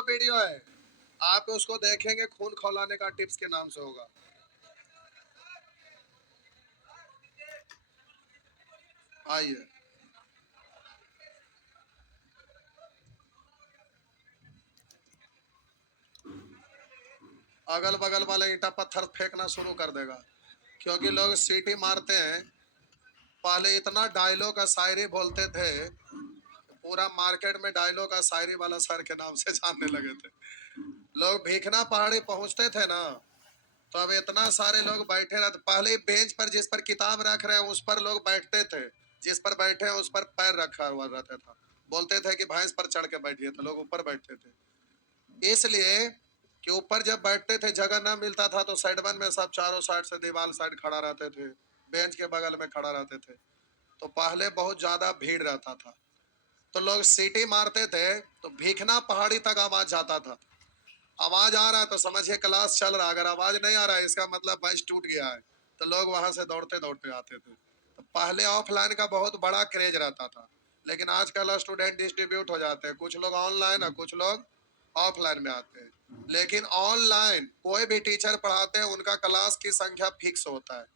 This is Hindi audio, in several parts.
जो वीडियो है आप उसको देखेंगे, खून खौलाने का टिप्स के नाम से होगा। आइए, अगल बगल वाले ईंटा पत्थर फेंकना शुरू कर देगा, क्योंकि लोग सीटी मारते हैं। पहले इतना डायलॉग का शायरी बोलते थे, पूरा मार्केट में डायलॉग का शायरी वाला सर के नाम से जानने लगे थे। लोग भीखना पहाड़ी पहुंचते थे ना, तो अब इतना सारे लोग बैठे रहते। पहले बेंच पर जिस पर किताब रख रहे हैं उस पर लोग बैठते थे, जिस पर बैठे हैं उस पर पैर रखा हुआ रहता था। बोलते थे कि भैंस पर चढ़ के बैठिए, तो लोग ऊपर बैठते थे। इसलिए कि ऊपर जब बैठते थे जगह ना मिलता था तो साइड वन में सब चारों साइड से दीवार साइड खड़ा रहते थे, बेंच के बगल में खड़ा रहते थे। तो पहले बहुत ज्यादा भीड़ रहता था, तो लोग सीटी मारते थे तो भीखना पहाड़ी तक आवाज जाता था। आवाज आ रहा है तो समझिए क्लास चल रहा है, अगर आवाज नहीं आ रहा है इसका मतलब बेंच टूट गया है। तो लोग वहां से दौड़ते दौड़ते आते थे। तो पहले ऑफलाइन का बहुत बड़ा क्रेज रहता था, लेकिन आजकल स्टूडेंट डिस्ट्रीब्यूट हो जाते हैं, कुछ लोग ऑनलाइन और कुछ लोग ऑफलाइन में आते हैं। लेकिन ऑनलाइन कोई भी टीचर पढ़ाते हैं उनका क्लास की संख्या फिक्स होता है।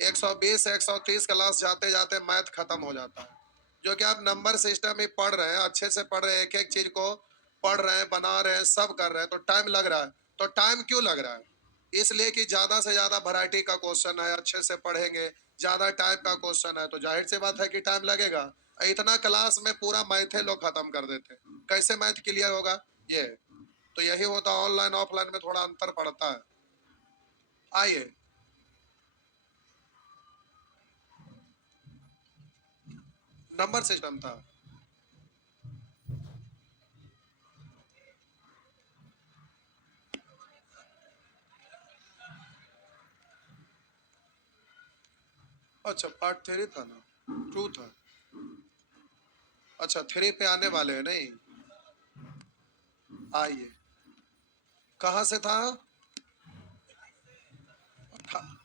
120 130 क्लास जाते जाते मैथ खत्म हो जाता है। जो कि आप नंबर सिस्टम में पढ़ रहे हैं, अच्छे से पढ़ रहे हैं, एक एक चीज को पढ़ रहे हैं, बना रहे हैं, सब कर रहे हैं, तो टाइम लग रहा है। तो टाइम क्यों लग रहा है? इसलिए कि ज्यादा से ज्यादा वैरायटी का क्वेश्चन है, अच्छे से पढ़ेंगे, ज्यादा टाइप का क्वेश्चन है, तो जाहिर सी बात है कि टाइम लगेगा। इतना क्लास में पूरा मैथे लोग खत्म कर देते हैं, कैसे मैथ क्लियर होगा ये? तो यही होता, ऑनलाइन ऑफलाइन में थोड़ा अंतर पड़ता है। आइए, नंबर सिस्टम था। अच्छा, पार्ट थ्री था ना, टू था। अच्छा, थ्री पे आने वाले हैं नहीं? आइए, कहाँ से था?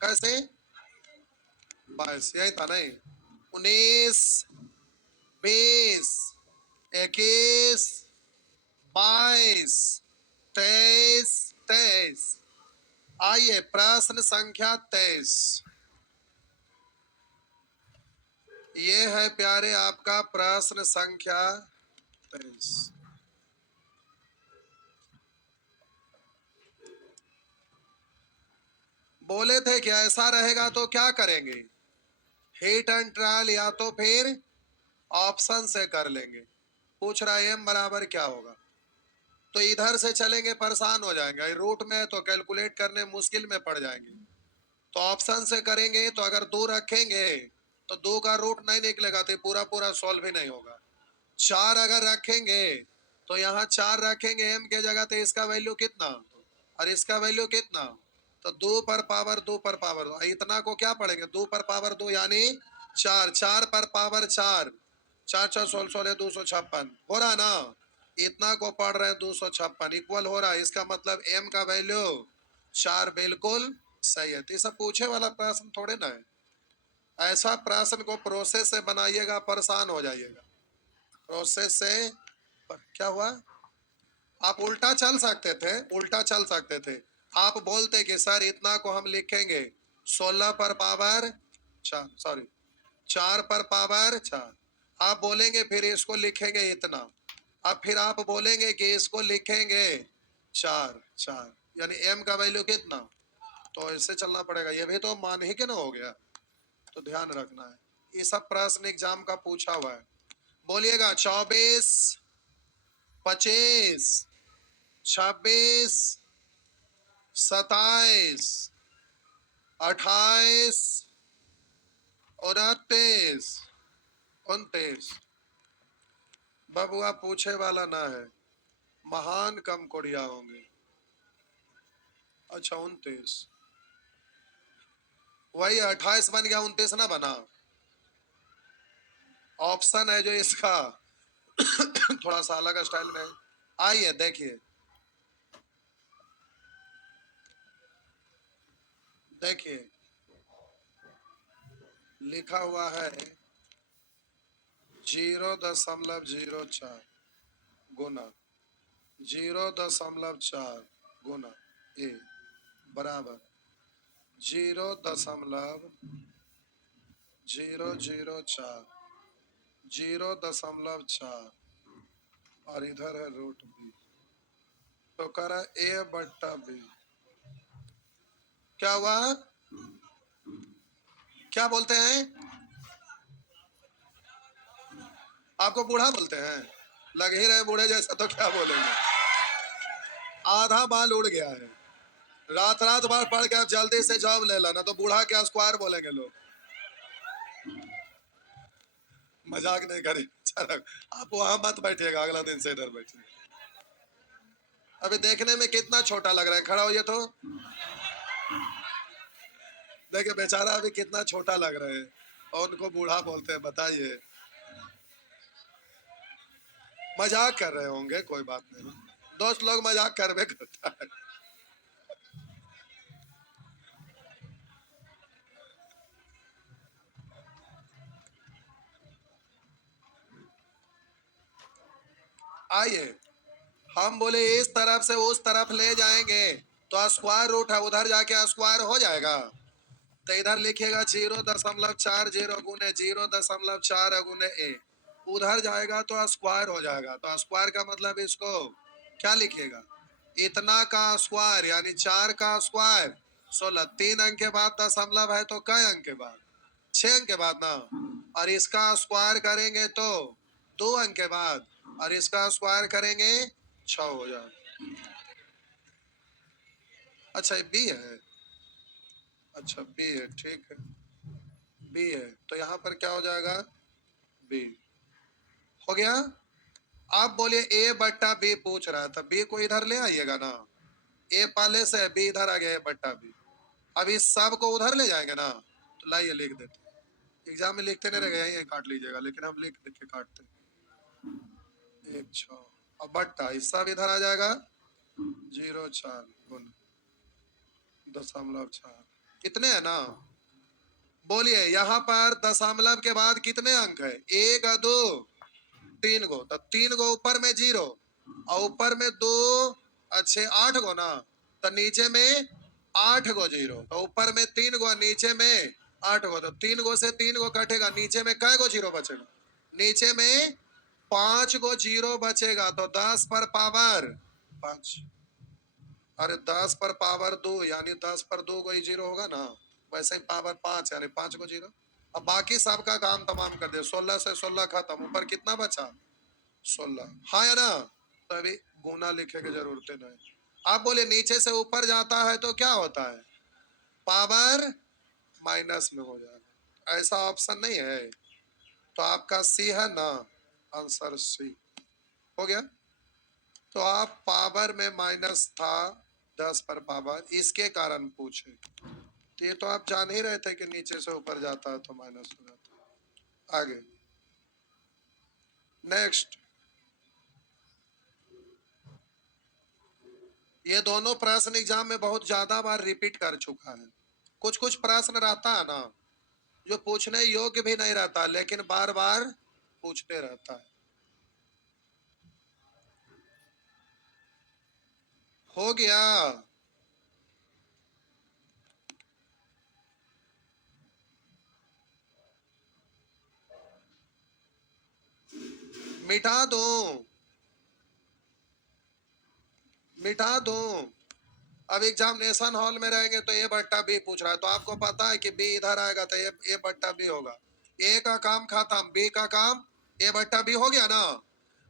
कैसे? 22 यही था नहीं? 19, 20, 21, 22, 23, 23। आइए, प्रश्न संख्या 23। ये है प्यारे आपका प्रश्न संख्या 23। बोले थे कि ऐसा रहेगा तो क्या करेंगे? हिट एंड ट्रायल या तो फिर ऑप्शन से कर लेंगे। पूछ रहा है एम बराबर क्या होगा, तो इधर से चलेंगे परेशान हो जाएंगे, रूट में तो कैलकुलेट करने मुश्किल में पड़ जाएंगे। तो ऑप्शन से करेंगे, तो अगर 2 रखेंगे तो 2 का रूट नहीं निकलेगा, तो पूरा पूरा सॉल्व ही नहीं होगा। 4 अगर रखेंगे तो यहाँ 4 रखेंगे एम के जगह, तो इसका वैल्यू कितना और इसका वैल्यू कितना? तो 2 पर पावर 2 पर पावर 2, इतना को क्या पढ़ेंगे? 2 पर पावर 2 यानी 4, 4 पर पावर 4, 4 4 16 16 256 हो रहा ना? इतना को पढ़ रहे हैं, 256 इक्वल हो रहा है। इसका मतलब एम का वैल्यू 4 बिल्कुल सही है। तो ये सब पूछे वाला प्रश्न थोड़े ना है। ऐसा प्रश्न को प्रोसेस से बनाइएगा, परेशान हो जाइएगा। प्रोसेस से क्या हुआ? आप उल्टा चल सकते थे, उल्टा चल सकते थे। आप बोलते कि सर इतना को हम लिखेंगे 16 पर पावर 4, सॉरी 4 पर पावर 4। आप बोलेंगे फिर इसको लिखेंगे इतना, अब फिर आप बोलेंगे कि इसको लिखेंगे 4 4, यानी m का वैल्यू कितना? तो इससे चलना पड़ेगा, ये भी तो मान ही के ना हो गया। तो ध्यान रखना है, ये सब प्रश्न एग्जाम का पूछा हुआ है। बोलिएगा 24, 25, 26, 27, 28, 29, 29। बबुआ पूछे वाला ना है, महान कम कोड़िया होंगे। अच्छा 29, वही 28 बन गया, 29 ना बना। ऑप्शन है जो इसका थोड़ा सा अलग स्टाइल में। आइए देखिए, देखिए लिखा हुआ है 0.04 गुना 0.4 गुना ए बराबर 0.004 0.4 और इधर है रूट बी, तो करा ए बट्टा बी। क्या हुआ? क्या बोलते हैं? आपको बूढ़ा बोलते हैं? लग ही रहे बूढ़े जैसा, तो क्या बोलेंगे? आधा बाल उड़ गया है। रात रात बार पढ़ के आप जल्दी से जॉब ले लाना, तो बूढ़ा क्या स्क्वायर बोलेंगे लोग। मजाक नहीं करें। आप वहां मत बैठिएगा, अगला दिन से इधर बैठिए। अभी देखने में कितना छोटा लग रहा है, खड़ा होइए तो देखिए बेचारा अभी कितना छोटा लग रहा है, और उनको बूढ़ा बोलते हैं। बताइए, मजाक कर रहे होंगे, कोई बात नहीं, दोस्त लोग मजाक करवे करता है। आइए, हम बोले इस तरफ से उस तरफ ले जाएंगे तो स्क्वायर रूट है, उधर जाके स्क्वायर हो जाएगा। तो इधर लिखिएगा 0.40 गुने 0.4 गुने ए, उधर जाएगा तो स्क्वायर हो जाएगा। तो स्क्वायर का मतलब इसको क्या लिखिएगा? इतना का स्क्वायर, यानी 4 का स्क्वायर 16। 3 अंक के बाद दशमलव है तो कई अंक के बाद? 6 अंक के बाद ना। और इसका स्क्वायर करेंगे तो 2 अंक के बाद, और इसका स्क्वायर करेंगे 6 हो जाए। अच्छा, ये बी है। अच्छा बी है, ठीक है, बी है। तो यहाँ पर क्या हो जाएगा? बी हो गया। आप बोलिए ए बट्टा बी पूछ रहा था, बी को इधर ले आइएगा ना। ए पहले से बी इधर आ गया, ए बट्टा बी। अब इस सब को उधर ले जाएंगे ना, तो लाइए लिख देते। एग्जाम में लिखते नहीं रहेगा, यहीं काट लीजिएगा, लेकिन हम लिख लिख के काटते। 1 6, अब बट्टा इस सब इधर आ जाएगा। 0.4 गुना 0.4, कितने है ना? बोलिए यहाँ पर दशमलव के बाद कितने अंक है? 1 2 3 गो, तो 3 गो ऊपर में 0 और ऊपर में 2 अच्छे 8 गो ना, तो नीचे में 8 गो 0, तो ऊपर में 3 गो नीचे में 8 गो, तो 3 गो से 3 गो कटेगा, नीचे में कै गो 0 बचेगा? नीचे में 5 गो 0 बचेगा। तो 10 पर पावर 5, अरे 10 पर पावर 2, यानी 10 पर 2 गो 0 होगा ना, वैसे ही पावर 5 यानी 5 गो 0। अब बाकी सबका काम तमाम कर दे। 16 से 16 खत्म, ऊपर कितना बचा? 16, हाँ या ना? तो अभी गुना लिखे की जरूरत नहीं। आप बोले नीचे से ऊपर जाता है तो क्या होता है? पावर माइनस में हो जाएगा। ऐसा ऑप्शन नहीं है, तो आपका सी है ना, आंसर सी हो गया। तो आप पावर में माइनस था 10 पर पावर, इसके कारण पूछे। तो ये तो आप जान ही रहे थे कि नीचे से ऊपर जाता है तो माइनस हो जाता है। आगे नेक्स्ट, ये दोनों प्रश्न एग्जाम में बहुत ज्यादा बार रिपीट कर चुका है। कुछ कुछ प्रश्न रहता है ना जो पूछने योग्य भी नहीं रहता, लेकिन बार बार पूछते रहता है। हो गया। मिटा दो, मिटा दो। अब एग्जामिनेशन हॉल में रहेंगे तो ए बट्टा बी पूछ रहा है, तो आपको पता है कि बी इधर आएगा तो ए बट्टा बी होगा। ए का काम खत्म, बी का काम ए बट्टा बी हो गया ना।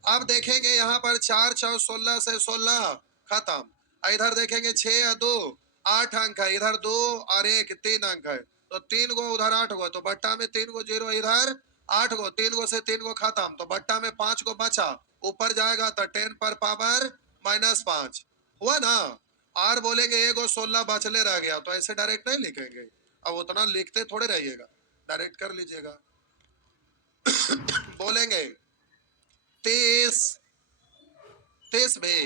अब देखेंगे यहाँ पर 4 4 16 से 16 खत्म। इधर देखेंगे 6 या 2 8 अंक है, इधर 2 और 1 3 अंक है, तो 3 गो उधर 8 गो, तो बट्टा में 3 गो 0, इधर 8 गो, 3 गो से 3 गो खत्म, तो बट्टा में 5 गो बचा। ऊपर जाएगा तो 10 पर पावर -5 हुआ ना। आर बोलेंगे एगो 16 बचले रह गया, तो ऐसे डायरेक्ट नहीं लिखेंगे। अब उतना लिखते थोड़े रहिएगा, डायरेक्ट कर लीजिएगा। बोलेंगे 30 30 भी।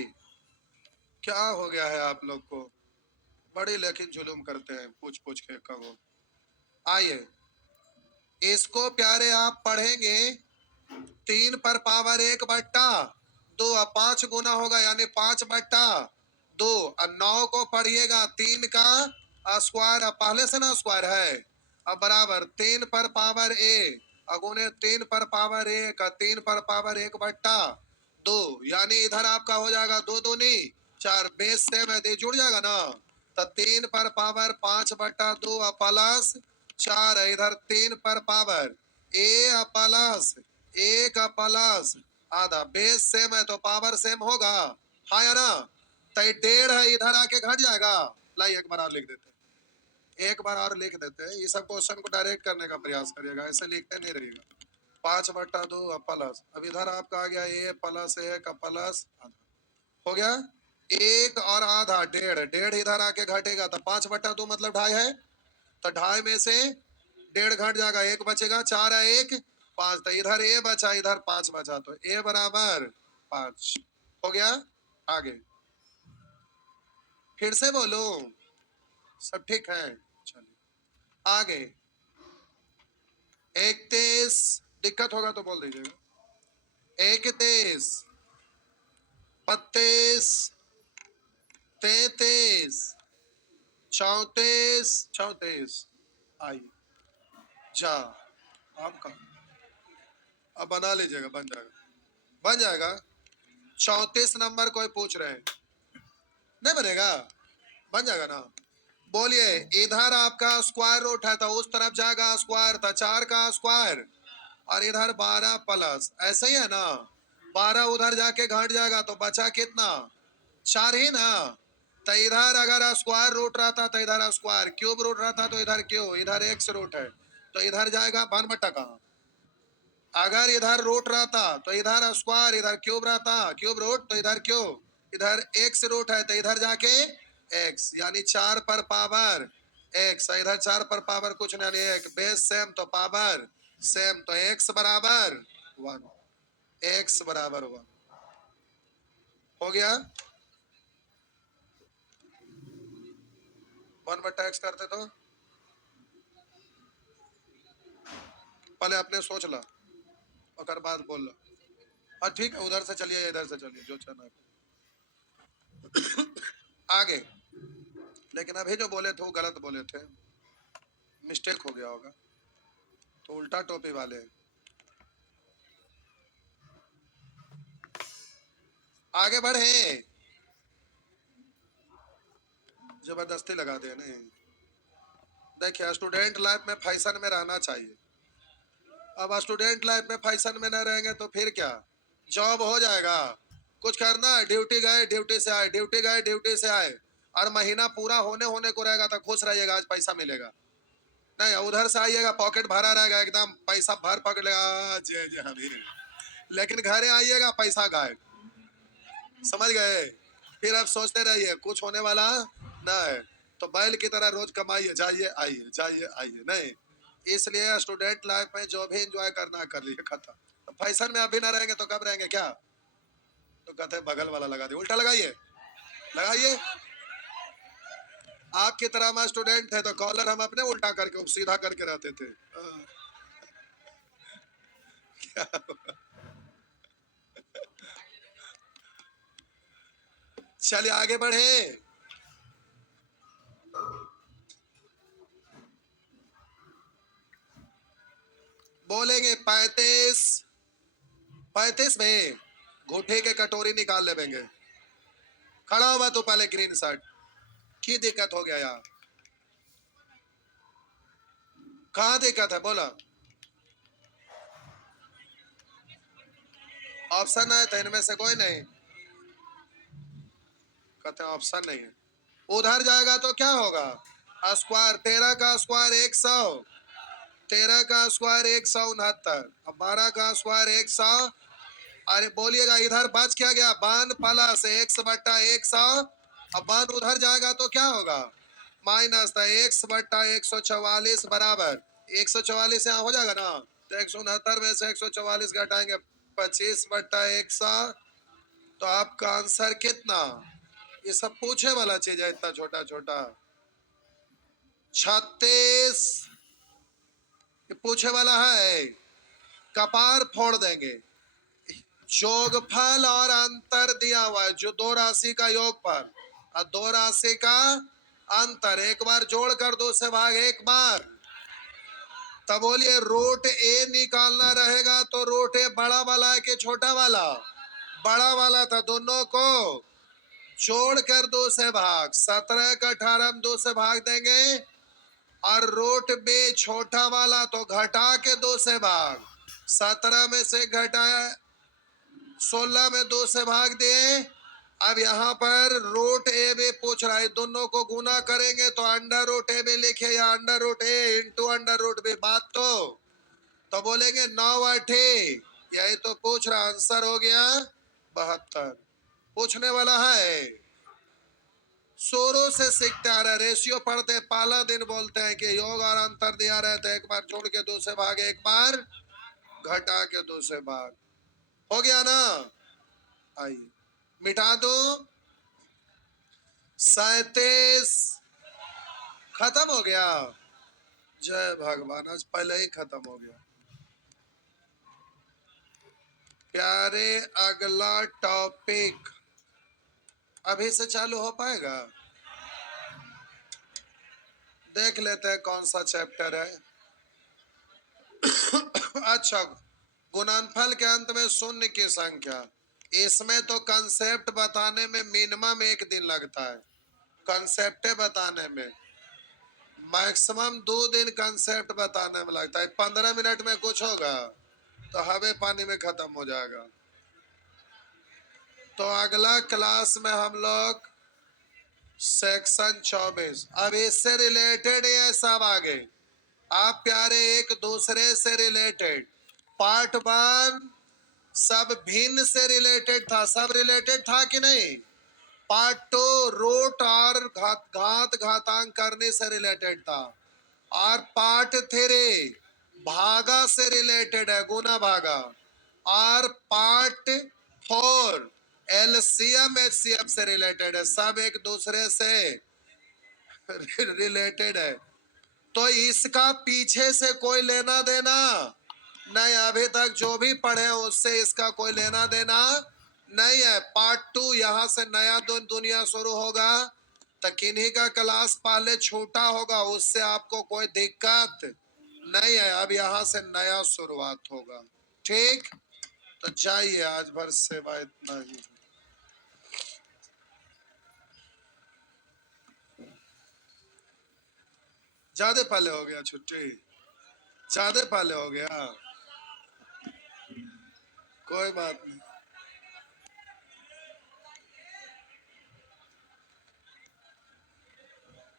क्या हो गया है आप लोग को? बड़ी लेकिन जुलूम करते हैं पूछ पूछ के कहो। आइए, इसको प्यारे आप पढ़ेंगे 3 पर पावर 1 बट्टा 2 अब 5 गुना होगा यानी 5/2 और 9 को पढ़िएगा 3 का स्क्वायर, अब पहले से ना स्क्वायर है, अब बराबर 3 पर पावर ए अगुने 3 पर पावर 1 3 पर पावर 1/2 यानी इधर आपका हो जाएगा 2 दूनी 4, बेस सेम है, जुड़ जाएगा ना, तो 3 पर पावर 5/2 प्लस 4 है, इधर 3 पर पावर ए प्लस 1 प्लस आधा, बेस सेम है तो पावर सेम होगा, हाँ या ना, तो 1.5 है, इधर आके घट जाएगा। लाइए एक बार और लिख देते हैं, एक बार और लिख देते हैं, ये सब क्वेश्चन को डायरेक्ट करने का प्रयास करिएगा, ऐसे लिखते नहीं रहिएगा। 5/2 प्लस, अब इधर आपका आ गया ए प्लस 1 प्लस आधा, हो गया 1 और आधा 1.5, 1.5 इधर आके घटेगा तो 5/2 मतलब 2.5 है, तो 2.5 में से 1.5 घट जाएगा, 1 बचेगा, 4 है 1 5, तो इधर ए बचा इधर 5 बचा, तो ए बराबर 5 हो गया। आगे फिर से बोलो, सब ठीक है, चलिए आगे। 31 दिक्कत होगा तो बोल दीजिएगा, 31 32 33 34 34, आइए जा आपका, अब बना लीजिएगा, बन जाएगा, बन जाएगा। 34 नंबर कोई पूछ रहे हैं, नहीं बनेगा, बन जाएगा ना, बोलिए। इधर आपका स्क्वायर रूट है तो उस तरफ जाएगा स्क्वायर, था 4 का स्क्वायर और इधर 12 प्लस, ऐसे ही है ना, 12 उधर जाके घट जाएगा तो बचा कितना, 4 ही ना, तो इधर अगर स्क्वायर रूट रहता तो इधर स्क्वायर, क्यूब रूट रहता तो इधर क्यूब, इधर एक्स रूट है तो इधर जाएगा 92 का, अगर इधर रूट रहता तो इधर स्क्वायर, इधर क्यूब रहता, क्यूब रूट तो इधर क्यूब, इधर एक्स रूट है तो इधर जाके एक्स, यानी 4 पर पावर एक्स, इधर 4 पर पावर कुछ नहीं, एक बेस सेम तो पावर सेम, तो एक्स बराबर 1, एक्स बराबर 1 हो गया। 1/x करते तो पहले अपने सोच ला और बाद बोल ला, हाँ ठीक है, उधर से चलिए इधर से चलिए, जो चलना है आगे। लेकिन अभी जो बोले थे वो गलत बोले थे, मिस्टेक हो गया होगा, तो उल्टा टोपी वाले आगे बढ़े, जबरदस्ती लगा दे नहीं। देखिए स्टूडेंट लाइफ में फैशन में रहना चाहिए, अब स्टूडेंट लाइफ में फैशन में न रहेंगे तो फिर क्या, जॉब हो जाएगा, कुछ करना है, ड्यूटी गए ड्यूटी से आए, ड्यूटी गए ड्यूटी से आए, और महीना पूरा होने को रहेगा तो खुश रहिएगा, आज पैसा मिलेगा, नहीं उधर से आइएगा पॉकेट भरा रहेगा एकदम, पैसा भर पकड़ेगा जी जी हाँ भी, लेकिन घरे आइएगा पैसा गायब, समझ गए, फिर आप सोचते रहिए कुछ होने वाला ना है, तो बैल की तरह रोज कमाइए, जाइए आइए जाइए आइए, नहीं, इसलिए स्टूडेंट लाइफ में जो भी एंजॉय करना है कर लिए, खत्म। तो फैशन में अभी ना रहेंगे तो कब रहेंगे क्या, तो कहते हैं बगल वाला लगा दे, उल्टा लगाइए, लगाइए। आपकी तरह हम स्टूडेंट थे तो कॉलर हम अपने उल्टा करके सीधा करके रहते थे, चलिए आगे बढ़े, बोलेंगे 35 35 में घुटे के कटोरी निकाल लेंगे, खड़ा हुआ तो पहले ग्रीन शर्ट की दिक्कत हो गया यार, कहाँ दिक्कत है बोला, ऑप्शन है तो इनमें से कोई नहीं, कहते ऑप्शन नहीं है, उधर जाएगा तो क्या होगा, स्क्वायर 13 का स्क्वायर 100, 13 का स्क्वायर 169, अब 12 का स्क्वायर 100, अरे बोलिएगा इधर बच क्या गया, 1 प्लस 1/100, अब 1 उधर जाएगा तो क्या होगा, माइनस था 1/144 बराबर 144, यहाँ हो जाएगा ना, तो 169 में से 144 घटाएंगे 25/100, तो आपका आंसर कितना, ये सब पूछे वाला चीज है, इतना छोटा छोटा 36, ये पूछे वाला है, कपार फोड़ देंगे, योगफल और अंतर दिया हुआ है, जो दो राशि का योगफल और दो राशि का अंतर, एक बार जोड़कर 2 से भाग एक बार। तब बोलिए रूट ए निकालना रहेगा तो रूट ए बड़ा वाला है कि छोटा वाला? बड़ा वाला था। दोनों को जोड़कर 2 से भाग, 17 का 18 में 2 से भाग देंगे, और रूट बे छोटा वाला तो घटा के 2 से भाग, 17 में से घटाया 16 में 2 से भाग दिए। अब यहाँ पर रूट ए बे पूछ रहा है, दोनों को गुना करेंगे तो अंडर रूट ए बे लिखे या अंडर रूट ए इंटू अंडर रूट बे, बात तो बोलेंगे 9 8, यही तो पूछ रहा, आंसर हो गया 72। पूछने वाला है, शुरू से सीखते आ रहे, रेशियो पढ़ते, पहला दिन बोलते हैं कि योग और अंतर दिया रहे तो एक बार जोड़ के 2 से भाग, एक बार घटा के 2 से भाग, हो गया ना? आइए मिटा दो। 37 खत्म हो गया। जय भगवान, आज पहले ही खत्म हो गया। प्यारे अगला टॉपिक अभी से चालू हो पाएगा? देख लेते हैं कौन सा चैप्टर है। अच्छा, गुणनफल के अंत में शून्य की संख्या, इसमें तो कंसेप्ट बताने में मिनिमम 1 दिन लगता है। कंसेप्ट बताने में मैक्सिमम 2 दिन कंसेप्ट बताने में लगता है। 15 मिनट में कुछ होगा तो हवे पानी में खत्म हो जाएगा। तो अगला क्लास में हम लोग सेक्शन 24, अब इससे रिलेटेड है सब आगे। आप प्यारे एक दूसरे से रिलेटेड, पार्ट 1 सब भिन्न से रिलेटेड था, सब रिलेटेड था कि नहीं? पार्ट 2 रूट और घात घातांक करने से रिलेटेड था, और पार्ट 3 भागा से रिलेटेड है, गुना भागा, और पार्ट 4 एलसीएम एचसीएफ से रिलेटेड है, सब एक दूसरे से रिलेटेड है। तो इसका पीछे से कोई लेना देना नहीं, अभी तक जो भी पढ़े उससे इसका कोई लेना देना नहीं है। पार्ट 2 यहाँ से नया दुनिया शुरू होगा, तो किन्हीं का क्लास पहले छोटा होगा, उससे आपको कोई दिक्कत नहीं है। अब यहाँ से नया शुरुआत होगा, ठीक? तो जाइए, आज भर सेवा इतना ही। ज्यादा पहले हो गया छुट्टी, ज्यादा पहले हो गया, कोई बात नहीं।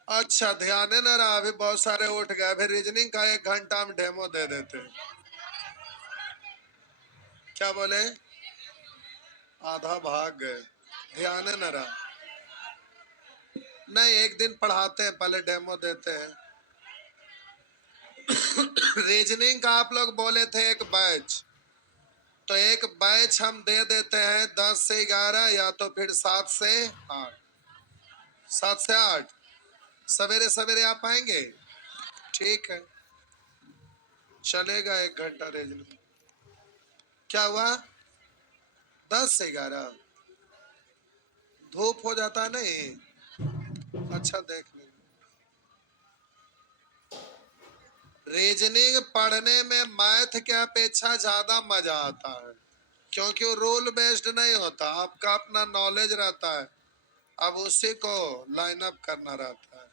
अच्छा, ध्यान है ना रहा, अभी बहुत सारे उठ गए, फिर रीजनिंग का 1 घंटा में डेमो दे देते। क्या बोले? आधा भाग गए, ध्यान है ना रहा। नहीं, एक दिन पढ़ाते हैं, पहले डेमो देते हैं। रीजनिंग का आप लोग बोले थे एक बैच, तो एक बैच हम दे देते हैं 10 से 11 या तो फिर 7 से 8, 7 से 8 सवेरे सवेरे आप आएंगे? ठीक है, चलेगा 1 घंटा रीजनिंग। क्या हुआ? 10 से 11 धूप हो जाता है नहीं? अच्छा, देख लेंगे। रीजनिंग पढ़ने में मैथ के अपेक्षा ज्यादा मजा आता है, क्योंकि वो रूल बेस्ड नहीं होता, आपका अपना नॉलेज रहता है, अब उसी को लाइन अप करना रहता है।